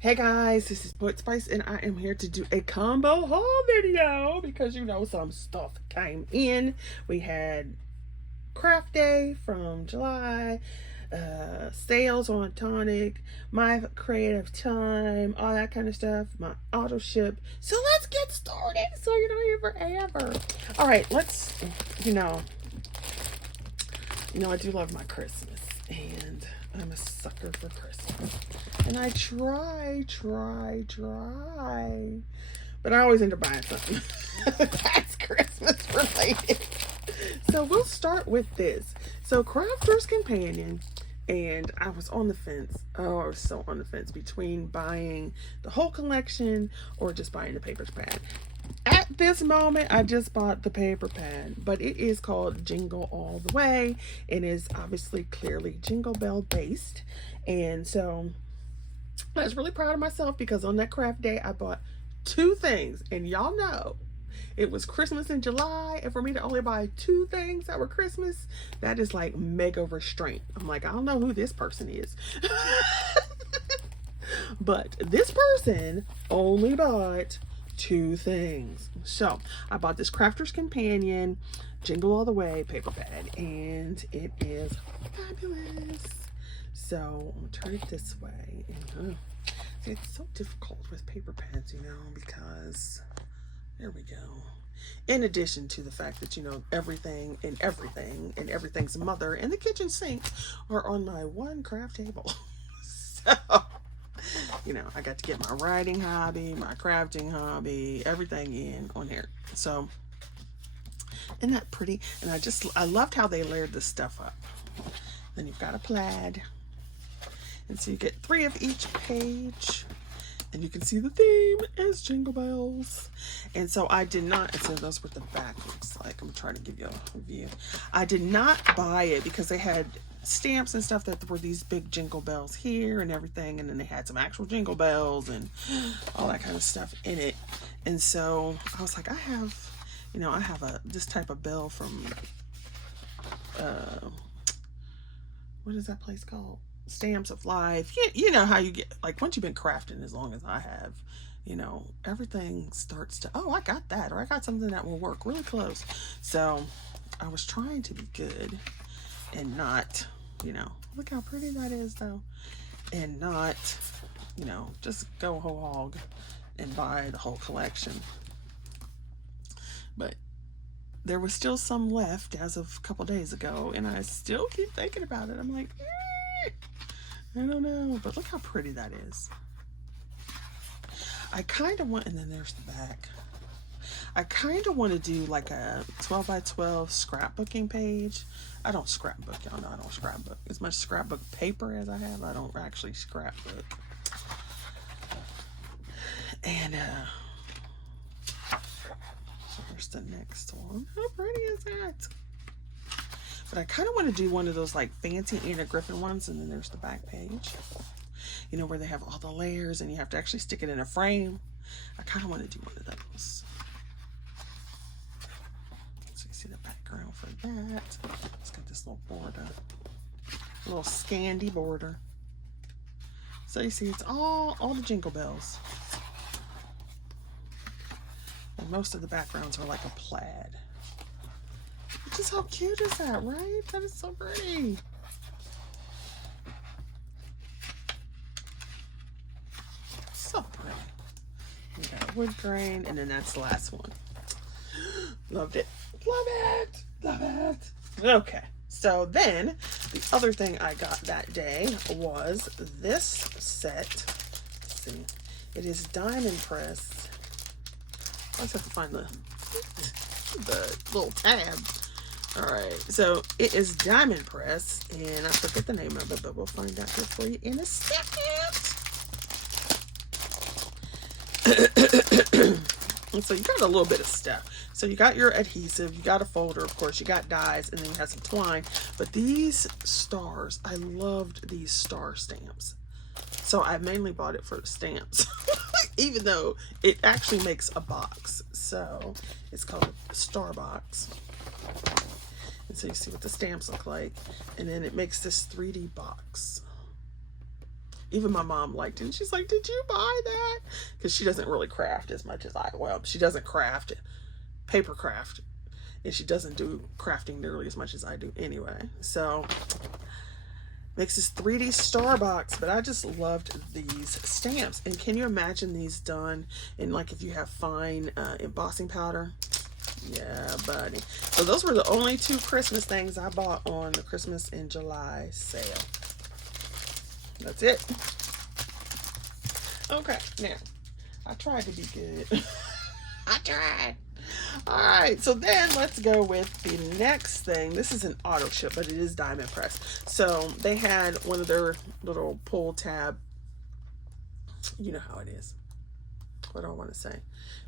Hey guys, this is Poet Spice and I am here to do a combo haul video because you know some stuff came in. We had craft day from July, sales on Tonic, my creative time, all that kind of stuff, my auto ship. So let's get started so you're not here forever. All right, let's, you know, I do love my Christmas and I'm a sucker for Christmas. And I try, but I always end up buying something that's Christmas related. So we'll start with this. So Crafter's Companion, and I was on the fence. Oh, I was so on the fence between buying the whole collection or just buying the paper pad. At this moment, I just bought the paper pad, but it is called Jingle All the Way. It is obviously clearly Jingle Bell based. And so I was really proud of myself because on that craft day, I bought two things. And y'all know it was Christmas in July. And for me to only buy two things that were Christmas, that is like mega restraint. I'm like, I don't know who this person is. But this person only bought two things. So I bought this Crafter's Companion Jingle All the Way paper pad, and it is fabulous. So I'm gonna turn it this way. And, see, it's so difficult with paper pads, you know, because there we go. In addition to the fact that, you know, everything's mother and the kitchen sink are on my one craft table. So you know, I got to get my writing hobby, my crafting hobby, everything in on here. So, isn't that pretty? And I loved how they layered this stuff up. Then you've got a plaid. And so you get 3 of each page. And you can see the theme is Jingle Bells. And so I did not, and so that's what the back looks like. I'm trying to give you a view. I did not buy it because they had stamps and stuff that were these big Jingle Bells here and everything. And then they had some actual Jingle Bells and all that kind of stuff in it. And so I was like, I have this type of bell from, what is that place called? Stamps of Life. You know how you get, like, once you've been crafting as long as I have, you know, everything starts to, oh, I got that, or I got something that will work really close. So I was trying to be good and not, you know, look how pretty that is though, and not, you know, just go whole hog and buy the whole collection. But there was still some left as of a couple days ago, and I still keep thinking about it. I'm like, I don't know, but look how pretty that is. I kind of want, and then there's the back. I kind of want to do like a 12 by 12 scrapbooking page. I don't scrapbook, y'all know I don't scrapbook. As much scrapbook paper as I have, I don't actually scrapbook. And here's the next one. How pretty is that? But I kind of want to do one of those like fancy Anna Griffin ones, and then there's the back page. You know, where they have all the layers and you have to actually stick it in a frame. I kind of want to do one of those. So you see the background for that. It's got this little border. A little Scandi border. So you see it's all the Jingle Bells. And most of the backgrounds are like a plaid. Just how cute is that, right? That is so pretty. So pretty. We got wood grain, and then that's the last one. Loved it. Love it. Love it. Okay. So then the other thing I got that day was this set. Let's see. It is diamond pressed. I just have to find the little tab. All right, so it is diamond press, and I forget the name of it, but we'll find out here for you in a second. And so you got a little bit of stuff. So you got your adhesive, you got a folder, of course, you got dies, and then you have some twine. But these stars, I loved these star stamps. So I mainly bought it for the stamps, even though it actually makes a box. So it's called a Starbox. And so you see what the stamps look like. And then it makes this 3D box. Even my mom liked it. And she's like, did you buy that? Because she doesn't really craft as much as I, well, she doesn't craft, paper craft. And she doesn't do crafting nearly as much as I do anyway. So, makes this 3D Starbox, but I just loved these stamps. And can you imagine these done in, like, if you have fine embossing powder? Yeah, buddy. So those were the only 2 Christmas things I bought on the Christmas in July sale. That's it. Okay, now, I tried to be good. I tried. All right, so then let's go with the next thing. This is an auto ship, but it is diamond press. So they had one of their little pull tab, you know how it is. What do I want to say?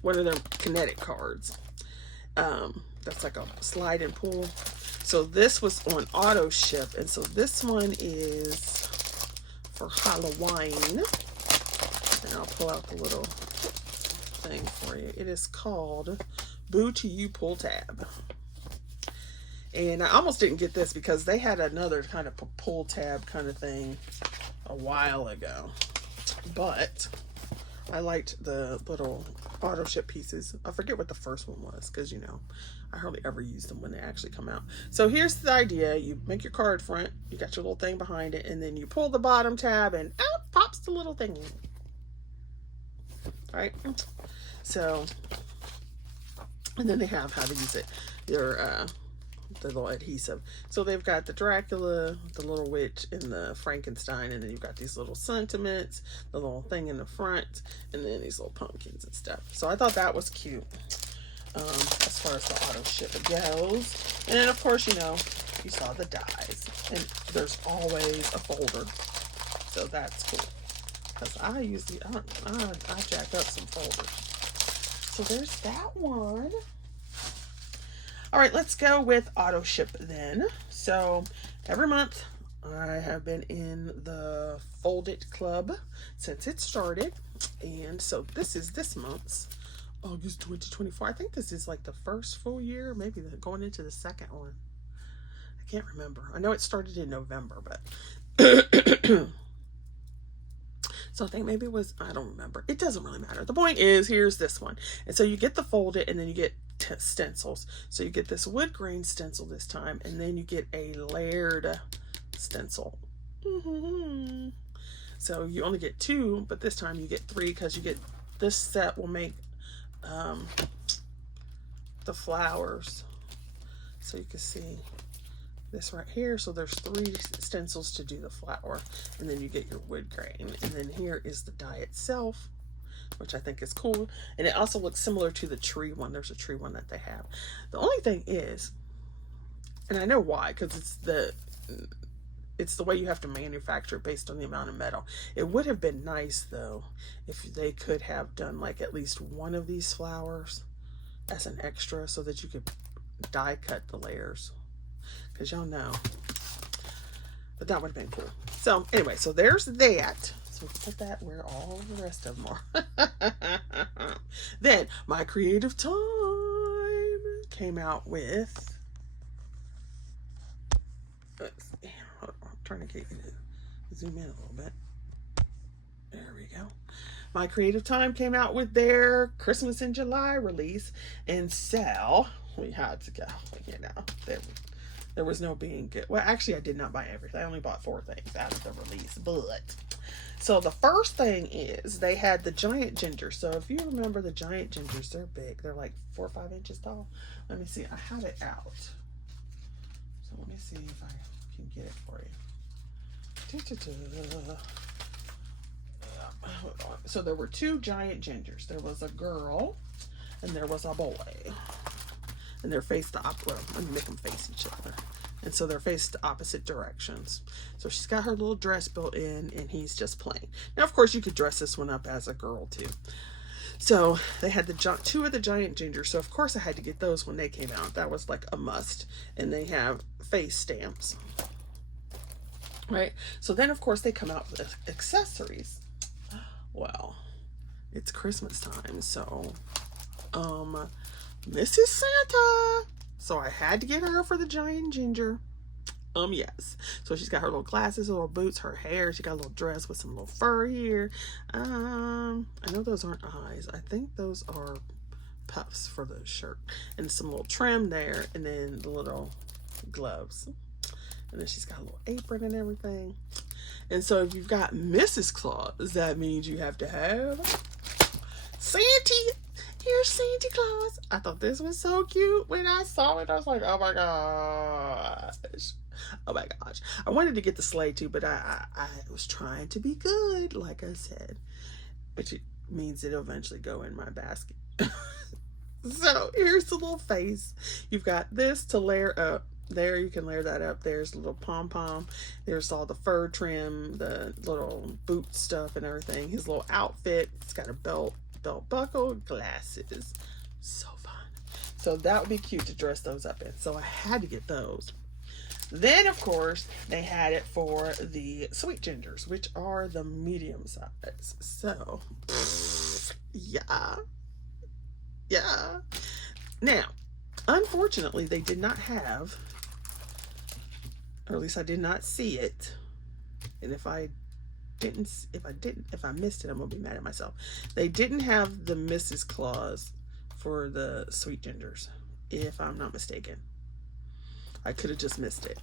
One of their kinetic cards. That's like a slide and pull. So this was on auto ship, and so this one is for Halloween. And I'll pull out the little thing for you. It is called Boo to You Pull Tab. And I almost didn't get this because they had another kind of pull tab kind of thing a while ago. But I liked the little auto ship pieces. I forget what the first one was because, you know, I hardly ever use them when they actually come out. So here's the idea. You make your card front, you got your little thing behind it, and then you pull the bottom tab and out pops the little thing. All right? So, and then they have how to use it. Your the little adhesive. So they've got the Dracula, the little witch, and the Frankenstein, and then you've got these little sentiments, the little thing in the front, and then these little pumpkins and stuff. So I thought that was cute as far as the auto ship goes. And then of course, you know, you saw the dies, and there's always a folder, so that's cool. Because I usually I jack up some folders. So there's that one. All right, let's go with auto ship then. So every month I have been in the Fold It Club since it started. And so this is this month's August 2024. I think this is like the first full year, maybe going into the second one. I can't remember. I know it started in November, but so I think maybe it was, I don't remember. It doesn't really matter. The point is, here's this one. And so you get the Fold It, and then you get stencils. So you get this wood grain stencil this time, and then you get a layered stencil. So you only get 2, but this time you get 3 because you get, this set will make the flowers. So you can see this right here. So there's 3 stencils to do the flower, and then you get your wood grain, and then here is the die itself, which I think is cool. And it also looks similar to the tree one. There's a tree one that they have. The only thing is, and I know why, because it's the way you have to manufacture it based on the amount of metal. It would have been nice though if they could have done like at least one of these flowers as an extra so that you could die cut the layers. Because y'all know, but that would have been cool. So anyway, so there's that. So put that where all the rest of them are. Then My Creative Time came out with, let's see, hold on, I'm trying to get you to zoom in a little bit. There we go. My Creative Time came out with their Christmas in July release, and so we had to go, you know, there was no being good. Well, actually, I did not buy everything. I only bought 4 things out of the release. But, so the first thing is they had the giant ginger. So if you remember the giant gingers, they're big. They're like 4 or 5 inches tall. Let me see. I had it out. So let me see if I can get it for you. Hold on. So there were 2 giant gingers. There was a girl and there was a boy. And they're faced the opposite. Well, let me make them face each other. And so they're faced opposite directions. So she's got her little dress built in, and he's just playing. Now, of course, you could dress this one up as a girl too. So they had the 2 of the giant gingers. So of course I had to get those when they came out. That was like a must. And they have face stamps, right? So then of course they come out with accessories. Well, it's Christmas time, so Mrs. Santa. So I had to get her for the giant ginger Yes. So she's got her little glasses, her little boots, her hair. She got a little dress with some little fur here. I know those aren't eyes. I think those are puffs for the shirt. And some little trim there. And then the little gloves. And then she's got a little apron and everything. And so if you've got Mrs. Claus, that means you have to have Santa. Here's Santa Claus. I thought this was so cute. When I saw it, I was like, oh my gosh. Oh my gosh. I wanted to get the sleigh too, but I was trying to be good, like I said. Which it means it'll eventually go in my basket. So here's the little face. You've got this to layer up. There, you can layer that up. There's a little pom-pom. There's all the fur trim, the little boot stuff and everything. His little outfit. It's got a belt buckle, glasses. So fun. So that would be cute to dress those up in. So I had to get those. Then, of course, they had it for the sweet gingers, which are the medium size. So, yeah. Yeah. Now, unfortunately, they did not have, or at least I did not see it. And if I missed it, I'm gonna be mad at myself. They didn't have the Mrs. Claus for the sweet gingers, if I'm not mistaken. I could have just missed it,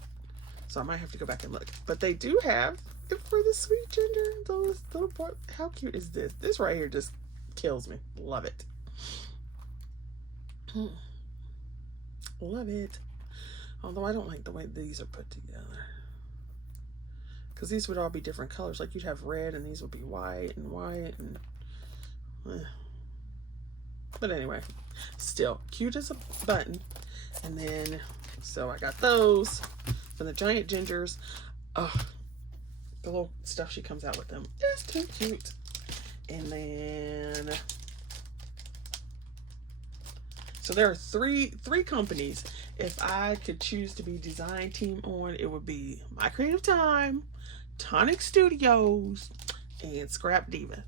so I might have to go back and look. But they do have it for the sweet ginger. Those little boy. How cute is this? This right here just kills me. Love it. Love it. Although I don't like the way these are put together. Because these would all be different colors. Like you'd have red and these would be white and white. And, but anyway, still cute as a button. And then, so I got those for the giant gingers. Oh, the little stuff she comes out with them is too cute. And then, so there are three companies. If I could choose to be design team on, it would be My Creative Time, Tonic Studios, and Scrap Diva,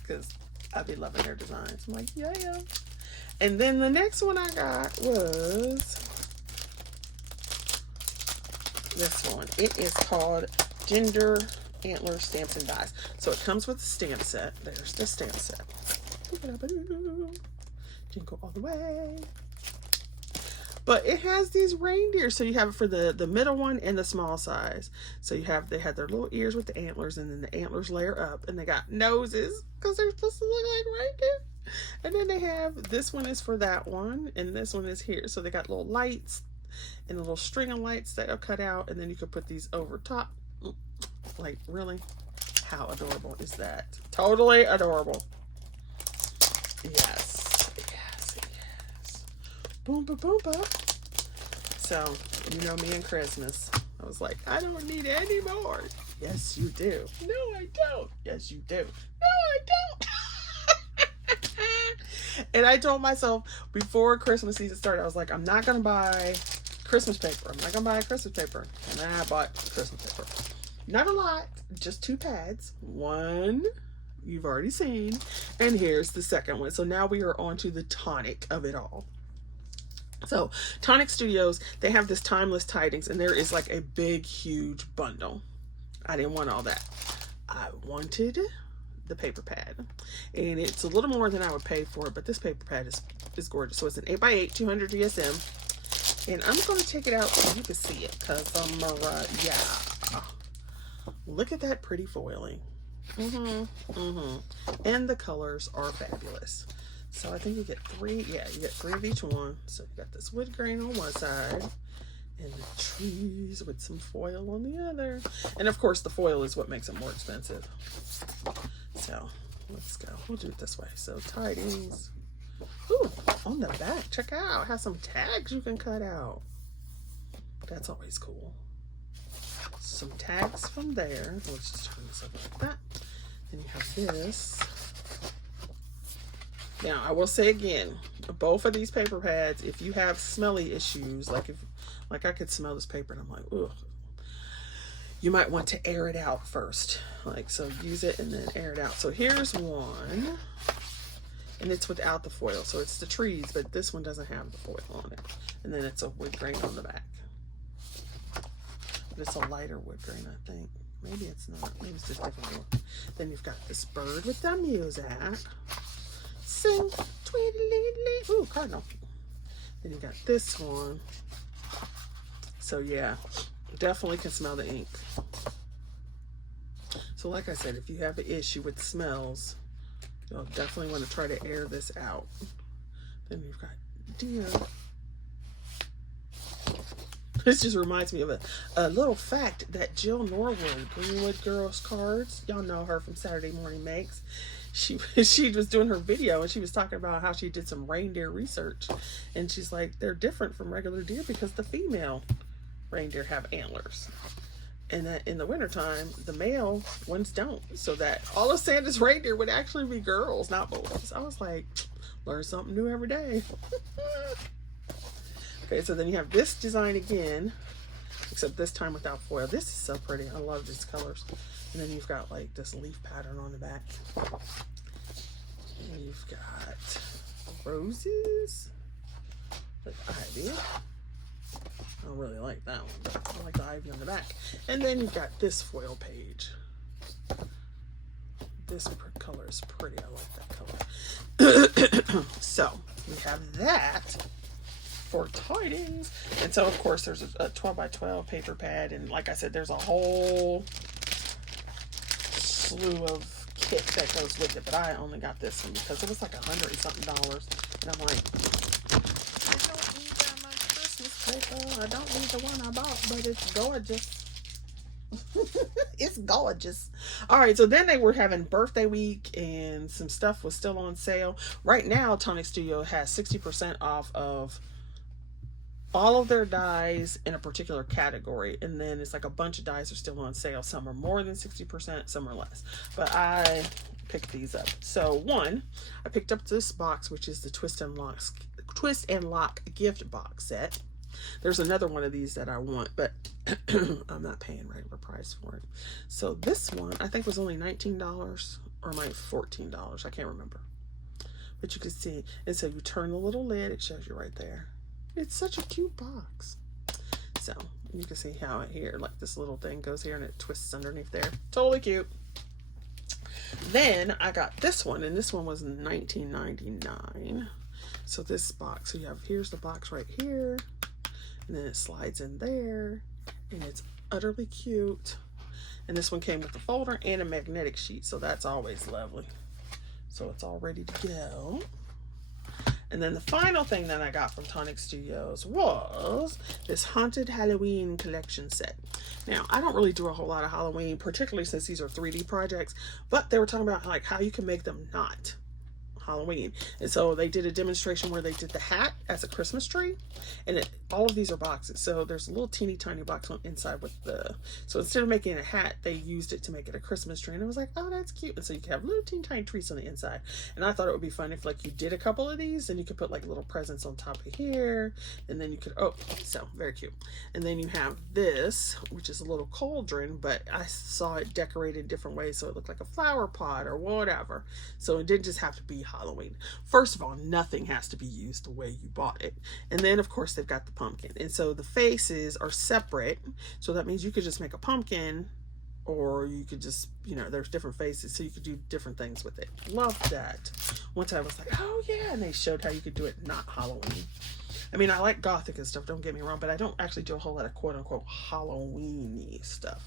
because I'd be loving their designs. I'm like, yeah. And then the next one I got was this one. It is called Ginger Antler Stamps and Dies. So it comes with the stamp set. There's the stamp set. Jingle all the way. But it has these reindeer. So you have it for the middle one and the small size. So they had their little ears with the antlers, and then the antlers layer up, and they got noses because they're supposed to look like reindeer. And then they have, this one is for that one, and this one is here. So they got little lights and a little string of lights that are cut out, and then you could put these over top. Like, really? How adorable is that? Totally adorable. Yes. Boom, boom, boom, boom. So, you know me and Christmas. I was like, I don't need any more. Yes, you do. No, I don't. Yes, you do. No, I don't. And I told myself before Christmas season started, I was like, I'm not going to buy Christmas paper. I'm not going to buy Christmas paper. And then I bought Christmas paper. Not a lot, just 2 pads. One you've already seen. And here's the second one. So now we are on to the tonic of it all. So Tonic Studios, they have this timeless tidings, and there is like a big, huge bundle. I didn't want all that. I wanted the paper pad, and it's a little more than I would pay for it, but this paper pad is gorgeous. So it's an 8x8 200 GSM, and I'm going to take it out so you can see it, because yeah, look at that pretty foiling. And the colors are fabulous. So I think you get 3, yeah, you get 3 of each one. So you got this wood grain on one side, and the trees with some foil on the other. And of course the foil is what makes it more expensive. So let's go. We'll do it this way. So tidings. Ooh, on the back, check out. It has some tags you can cut out. That's always cool. Some tags from there. Let's just turn this over like that. Then you have this. Now, I will say again, both of these paper pads, if you have smelly issues, like I could smell this paper and I'm like, ugh, you might want to air it out first. Like, so use it and then air it out. So here's one, and it's without the foil. So it's the trees, but this one doesn't have the foil on it. And then it's a wood grain on the back. It's a lighter wood grain, I think. Maybe it's not. Maybe it's just different wood. Then you've got this bird with the music. Sing, tweedledee. Ooh, cardinal. Then you got this one. So yeah, definitely can smell the ink. So like I said, if you have an issue with smells, you'll definitely want to try to air this out. Then you've got deer. This just reminds me of a little fact that Jill Norwood, Greenwood Girls Cards, y'all know her from Saturday Morning Makes. She was doing her video and she was talking about how she did some reindeer research. And she's like, they're different from regular deer because the female reindeer have antlers. And that in the wintertime, the male ones don't. So that all of Santa's reindeer would actually be girls, not boys. I was like, learn something new every day. Okay, so then you have this design again, except this time without foil. This is so pretty. I love these colors. And then you've got like this leaf pattern on the back. And you've got roses with ivy. I don't really like that one, but I like the ivy on the back. And then you've got this foil page. This color is pretty. I like that color. So we have that for tidings. And so of course there's a 12 by 12 paper pad, and like I said, there's a whole slew of kit that goes with it, but I only got this one because it was like $100 and something, and I'm like, I don't need that much Christmas paper. I don't need the one I bought, but it's gorgeous. It's gorgeous. All right, so then they were having birthday week and some stuff was still on sale. Right now Tonic Studio has 60% off of all of their dies in a particular category, and then it's like a bunch of dies are still on sale. Some are more than 60%, some are less, but I picked these up. So one, I picked up this box, which is the Twist and Lock gift box set. There's another one of these that I want, but I'm not paying regular price for it. So this one I think was only $19 or might $14, I can't remember, but you can see. And so you turn the little lid, it shows you right there. It's such a cute box. So you can see how it here, like this little thing goes here and it twists underneath there. Totally cute. Then I got this one, and this one was $19.99. So this box, so you have, here's the box right here, and then it slides in there, and it's utterly cute. And this one came with a folder and a magnetic sheet, so that's always lovely. So it's all ready to go. And then the final thing that I got from Tonic Studios was this Haunted Halloween collection set. Now, I don't really do a whole lot of Halloween, particularly since these are 3D projects, but they were talking about like how you can make them not Halloween. And so they did a demonstration where they did the hat as a Christmas tree, and all of these are boxes. So there's a little teeny tiny box on inside with the, so instead of making a hat, they used it to make it a Christmas tree, and I was like, oh, that's cute. And so you can have little teeny tiny trees on the inside, and I thought it would be fun if like you did a couple of these, and you could put like little presents on top of here, and then you could, oh, so very cute. And then you have this, which is a little cauldron, but I saw it decorated different ways, so it looked like a flower pot or whatever. So it didn't just have to be Halloween. First of all, nothing has to be used the way you bought it. And then of course they've got the pumpkin, and so the faces are separate, so that means you could just make a pumpkin, or you could just, you know, there's different faces, so you could do different things with it. Love that. Once I was like, oh yeah, and they showed how you could do it not Halloween. I mean, I like gothic and stuff, don't get me wrong, but I don't actually do a whole lot of quote-unquote Halloween-y stuff.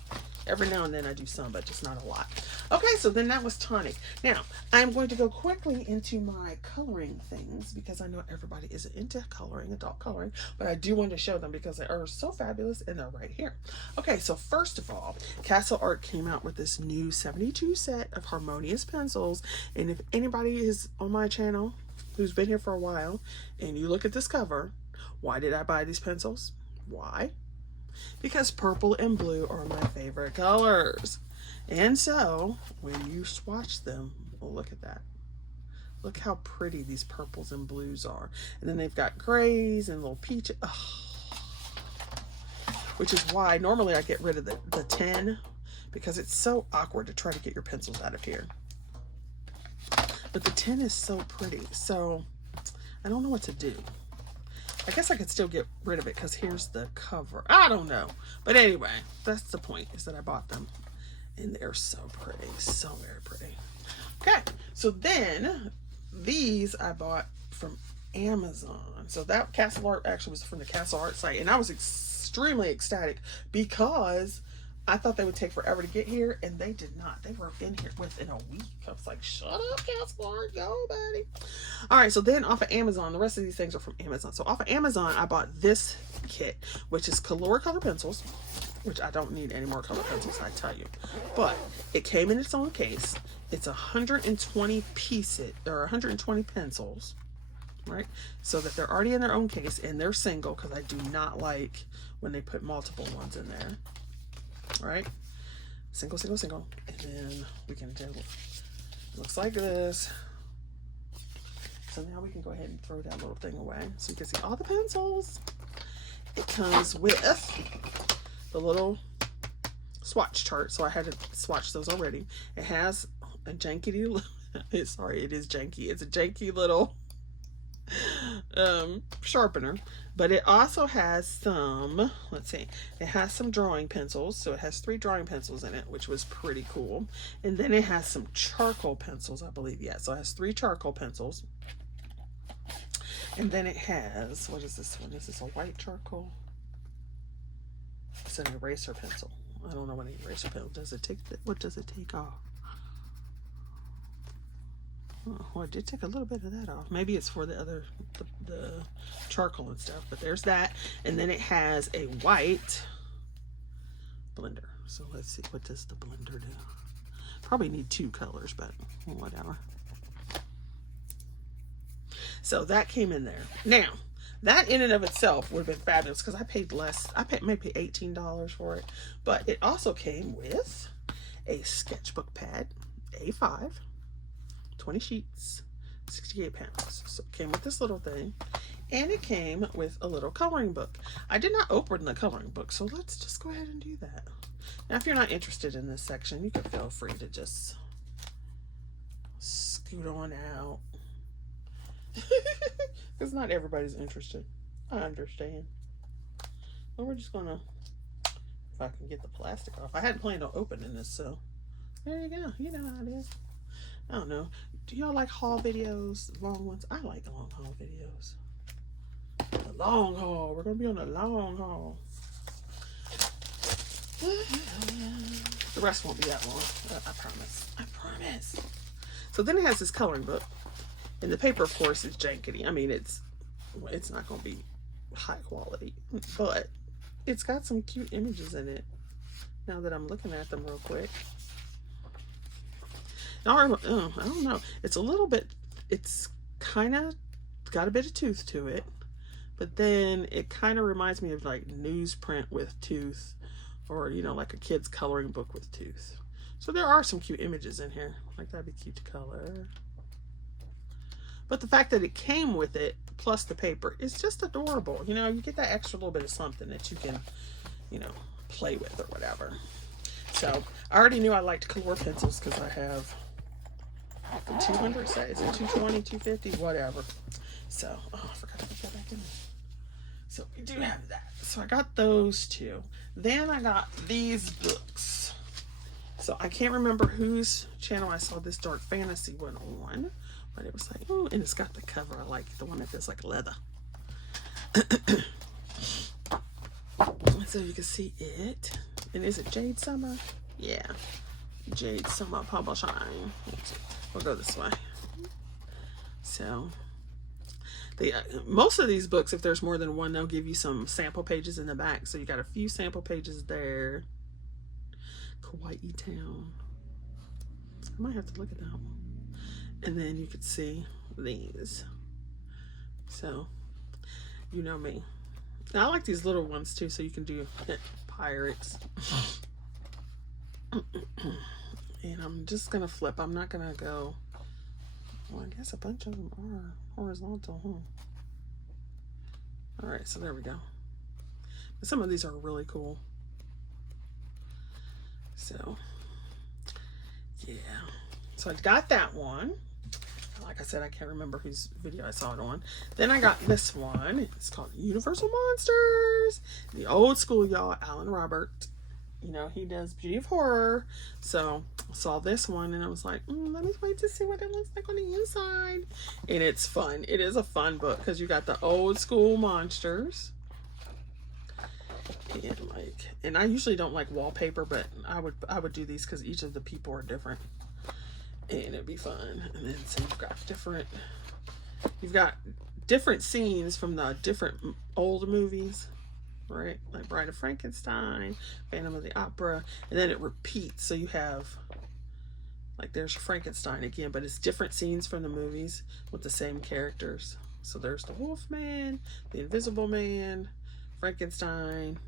Every now and then I do some, but just not a lot. Okay, so then that was Tonic. Now, I'm going to go quickly into my coloring things, because I know everybody isn't into coloring, adult coloring, but I do want to show them because they are so fabulous, and they're right here. Okay, so first of all, Castle Art came out with this new 72 set of Harmonious pencils, and if anybody is on my channel who's been here for a while, and you look at this cover, why did I buy these pencils? Why? Because purple and blue are my favorite colors. And so when you swatch them, well, look at that. Look how pretty these purples and blues are. And then they've got grays and little peach. Oh. Which is why normally I get rid of the tin, because it's so awkward to try to get your pencils out of here. But the tin is so pretty, so I don't know what to do. I guess I could still get rid of it because here's the cover. I don't know. But anyway, that's the point, is that I bought them. And they're so pretty. So very pretty. Okay. So then these I bought from Amazon. So that Castle Art actually was from the Castle Art site. And I was extremely ecstatic because I thought they would take forever to get here, and they did not. They were in here within a week. I was like, shut up, Castle Art, go, buddy. All right, so then off of Amazon, the rest of these things are from Amazon. So off of Amazon, I bought this kit, which is color pencils, which I don't need any more color pencils, I tell you. But it came in its own case. It's 120 pieces, or 120 pencils, right? So that they're already in their own case, and they're single, because I do not like when they put multiple ones in there. Right, single, and then we can do it. Looks like this. So now we can go ahead and throw that little thing away so you can see all the pencils. It comes with the little swatch chart, so I had to swatch those already. It has a janky, sorry, it is janky. It's a janky little sharpener, but it also has some, let's see, it has some drawing pencils. So it has 3 drawing pencils in it, which was pretty cool. And then it has some charcoal pencils, I believe. Yeah, so it has 3 charcoal pencils. And then it has, what is this one? Is this a white charcoal? It's an eraser pencil. I don't know what an eraser pencil does. It take, what does it take off? Oh, well, I did take a little bit of that off. Maybe it's for the other, the charcoal and stuff. But there's that. And then it has a white blender. So let's see, what does the blender do? Probably need 2 colors, but whatever. So that came in there. Now, that in and of itself would have been fabulous because I paid less. I paid maybe $18 for it. But it also came with a sketchbook pad, A5. 20 sheets, 68 pounds. So it came with this little thing, and it came with a little coloring book. I did not open the coloring book, so let's just go ahead and do that. Now, if you're not interested in this section, you can feel free to just scoot on out. Because not everybody's interested. I understand. Well, we're just gonna, if I can get the plastic off. I hadn't planned on opening this, so there you go. You know how it is. I don't know. Do y'all like haul videos, long ones? I like long haul videos. The long haul. We're going to be on the long haul. The rest won't be that long. I promise. I promise. So then it has this coloring book. And the paper, of course, is jankety. I mean, it's not going to be high quality. But it's got some cute images in it. Now that I'm looking at them real quick. Now, I don't know. It's a little bit, it's kind of got a bit of tooth to it. But then it kind of reminds me of like newsprint with tooth. Or, you know, like a kid's coloring book with tooth. So there are some cute images in here. Like, that'd be cute to color. But the fact that it came with it, plus the paper, is just adorable. You know, you get that extra little bit of something that you can, you know, play with or whatever. So, I already knew I liked color pencils because I have the 200 set. Is it 220, 250, whatever. So, oh, I forgot to put that back in there. So, we do have that. So, I got those two. Then I got these books. So, I can't remember whose channel I saw this dark fantasy one on. But it was like, oh, and it's got the cover. I like the one that feels like leather. So, you can see it. And is it Jade Summer? Yeah. Jade Summer Publishing. We'll go this way. So, most of these books, if there's more than one, they'll give you some sample pages in the back. So you got a few sample pages there. Kawaii Town. I might have to look at that one. And then you could see these. So, you know me. Now, I like these little ones too, so you can do pirates. And I'm just going to flip. I'm not going to go... Well, I guess a bunch of them are horizontal, huh? Alright, so there we go. But some of these are really cool. So, yeah. So I got that one. I like I said, I can't remember whose video I saw it on. Then I got this one. It's called Universal Monsters. The old school, y'all. Alan Robert. You know, he does Beauty of Horror. So I saw this one and I was like, let me wait to see what it looks like on the inside. And it's fun. It is a fun book because you got the old school monsters. And I usually don't like wallpaper, but I would do these because each of the people are different. And it'd be fun. And then so you've got different scenes from the different old movies, right? Like Bride of Frankenstein, Phantom of the Opera, and then it repeats. So you have, like, there's Frankenstein again, but it's different scenes from the movies with the same characters. So there's the Wolfman, the Invisible Man, Frankenstein.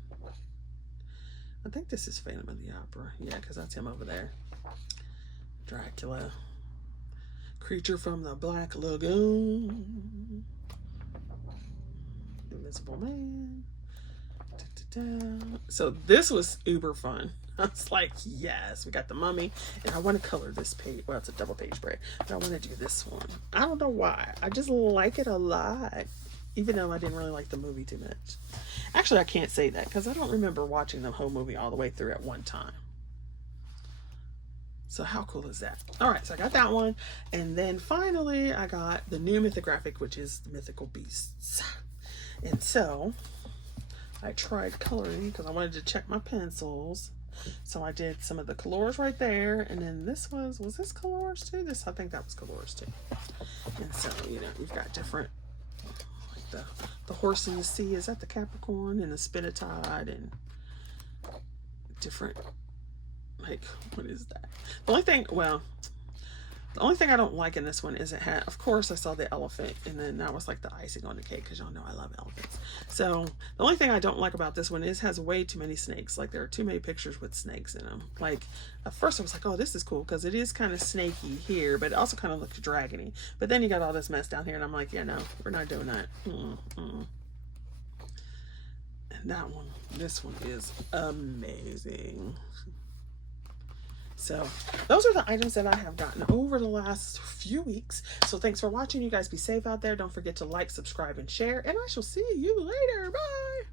I think this is Phantom of the Opera. Yeah, because that's him over there. Dracula. Creature from the Black Lagoon. Invisible Man. So this was uber fun. I was like, yes, we got the Mummy. And I want to color this page. Well, it's a double page spread. But I want to do this one. I don't know why. I just like it a lot. Even though I didn't really like the movie too much. Actually, I can't say that because I don't remember watching the whole movie all the way through at one time. So how cool is that? All right, so I got that one. And then finally, I got the new mythographic, which is the Mythical Beasts. And so I tried coloring because I wanted to check my pencils. So I did some of the colors right there. And then this was this colors too? I think that was colors too. And so, you know, you've got different, the horse in the sea, is that the Capricorn, and the Spinatide, and different, like, what is that? The only thing I don't like in this one is it had, of course I saw the elephant, and then that was like the icing on the cake because y'all know I love elephants. So the only thing I don't like about this one is it has way too many snakes. Like, there are too many pictures with snakes in them. Like, at first I was like, oh, this is cool because it is kind of snaky here, but it also kind of looks dragony. But then you got all this mess down here, and I'm like, yeah, no, we're not doing that. And that one, this one is amazing. So those are the items that I have gotten over the last few weeks. So thanks for watching. You guys be safe out there. Don't forget to like, subscribe, and share. And I shall see you later. Bye.